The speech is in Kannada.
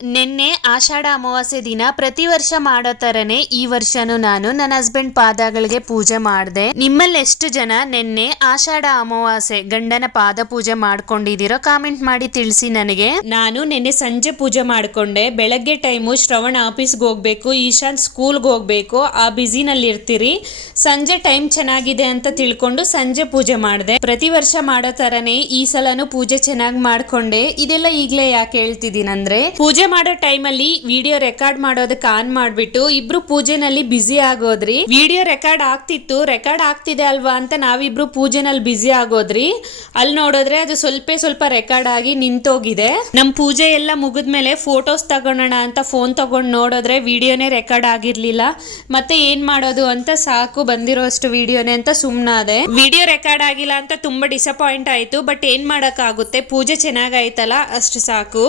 ನಿನ್ನೆ ಆಷಾಢ ಅಮಾವಾಸ್ಯೆ ದಿನ ಪ್ರತಿ ವರ್ಷ ಮಾಡೋ ತರನೇ ಈ ವರ್ಷನೂ ನಾನು ನನ್ನ ಹಸ್ಬೆಂಡ್ ಪಾದಗಳಿಗೆ ಪೂಜೆ ಮಾಡಿದೆ. ನಿಮ್ಮಲ್ಲಿ ಎಷ್ಟು ಜನ ನಿನ್ನೆ ಆಷಾಢ ಅಮಾವಾಸ್ಯೆ ಗಂಡನ ಪಾದ ಪೂಜೆ ಮಾಡ್ಕೊಂಡಿದ್ದೀರೋ ಕಾಮೆಂಟ್ ಮಾಡಿ ತಿಳಿಸಿ ನನಗೆ. ನಾನು ನಿನ್ನೆ ಸಂಜೆ ಪೂಜೆ ಮಾಡ್ಕೊಂಡೆ. ಬೆಳಗ್ಗೆ ಟೈಮು ಶ್ರವಣ ಆಫೀಸ್ಗೆ ಹೋಗ್ಬೇಕು, ಈಶಾನ್ ಸ್ಕೂಲ್ಗೆ ಹೋಗ್ಬೇಕು, ಆ ಬ್ಯುಸಿನಲ್ಲಿ ಇರ್ತೀರಿ. ಸಂಜೆ ಟೈಮ್ ಚೆನ್ನಾಗಿದೆ ಅಂತ ತಿಳ್ಕೊಂಡು ಸಂಜೆ ಪೂಜೆ ಮಾಡಿದೆ. ಪ್ರತಿ ವರ್ಷ ಮಾಡೋ ತರನೇ ಈ ಸಲನು ಪೂಜೆ ಚೆನ್ನಾಗಿ ಮಾಡ್ಕೊಂಡೆ. ಇದೆಲ್ಲ ಈಗ್ಲೇ ಯಾಕೆ ಹೇಳ್ತಿದ್ದೀನಿ ಅಂದ್ರೆ, ಪೂಜೆ ಮಾಡೋ ಟೈಮಲ್ಲಿ ವಿಡಿಯೋ ರೆಕಾರ್ಡ್ ಮಾಡೋದಕ್ಕೆ ಆನ್ ಮಾಡ್ಬಿಟ್ಟು ಇಬ್ರು ಪೂಜೆನಲ್ಲಿ ಬಿಸಿ ಆಗೋದ್ರಿ. ವಿಡಿಯೋ ರೆಕಾರ್ಡ್ ಆಗ್ತಿದೆ ಅಲ್ವಾ ಅಂತ ನಾವಿಬ್ರು ಪೂಜೆನಲ್ಲಿ ಬಿಸಿ ಆಗೋದ್ರಿ. ಅಲ್ಲಿ ನೋಡಿದ್ರೆ ಅದು ಸ್ವಲ್ಪ ರೆಕಾರ್ಡ್ ಆಗಿ ನಿಂತೋಗಿದೆ. ನಮ್ ಪೂಜೆ ಎಲ್ಲ ಮುಗಿದ್ಮೇಲೆ ಫೋಟೋಸ್ ತಗೊಳ್ಳೋಣ ಅಂತ ಫೋನ್ ತಗೊಂಡು ನೋಡಿದ್ರೆ ವಿಡಿಯೋನೇ ರೆಕಾರ್ಡ್ ಆಗಿರ್ಲಿಲ್ಲ. ಮತ್ತೆ ಏನ್ ಮಾಡೋದು ಅಂತ ಸಾಕು ಬಂದಿರೋ ಅಷ್ಟು ವಿಡಿಯೋನೇ ಅಂತ ಸುಮ್ನಾದೆ. ವಿಡಿಯೋ ರೆಕಾರ್ಡ್ ಆಗಿಲ್ಲ ಅಂತ ತುಂಬಾ ಡಿಸಪಾಯಿಂಟ್ ಆಯ್ತು. ಬಟ್ ಏನ್ ಮಾಡಕ್ ಆಗುತ್ತೆ, ಪೂಜೆ ಚೆನ್ನಾಗಾಯ್ತಲ್ಲ ಅಷ್ಟು ಸಾಕು.